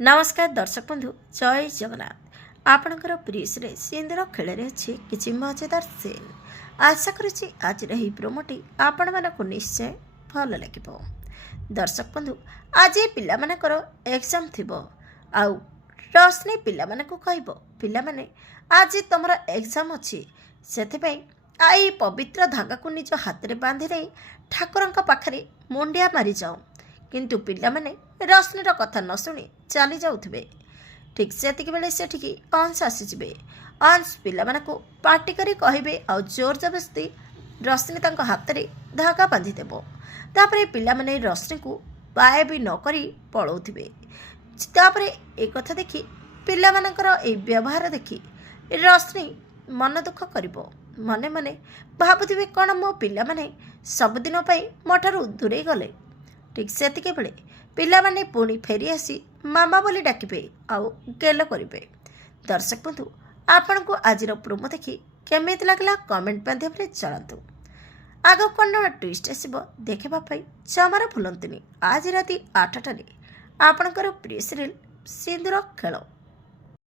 नमस्कार दर्शक बंधु जय जगन्नाथ आपणकर प्रिय सिंदूर खेल अच्छी किसी मजेदार सीन आशा करुच्ची आज यही प्रोमोटी आपण मानक निश्चय भल लगे। दर्शक बंधु आज पिलामानकर एग्जाम थी आउ रश्मि पिला मानक कहब पिला माने आज तुम एग्जाम अच्छी से आई पवित्र धागा को निज हाथ में बांधि नहीं ठाकुर पाखे मुंडिया मारी जाओ किंतु पिला माने रश्मिर कथा न शुणी चली जाऊे। ठीक से बेले सेठिकी अंश आसीजे। अंश पिला मानक पार्टी करी कहबे आ जोर जबरदस्ती रश्मि तांको हाथ में धागा बांधिदेव। तापरे पिला माने रश्मि को बाय भी नकरी पलाउथिबे। तापरे ए कथा देखि पिला मानकर ए व्यवहार देखि रश्मि मन दुख करिवो। मने मने भाबुथिबे कौन मो पिला माने सबुदिन पई मोठारु दूरे गले। ठीक से बेले पिला माने पुणी फेरी आसी मामा बोली डाकिबे आउ गेल करिबे। दर्शक बंधु आपण को आज प्रोमो देखि केमित लागला कमेंट माध्यम चलतु। आग कौन ट्विस्ट आसब देखा जमार भूलंतुनि आज राति 8 आपणकर प्रिय सीरियल सिंदूर खेल।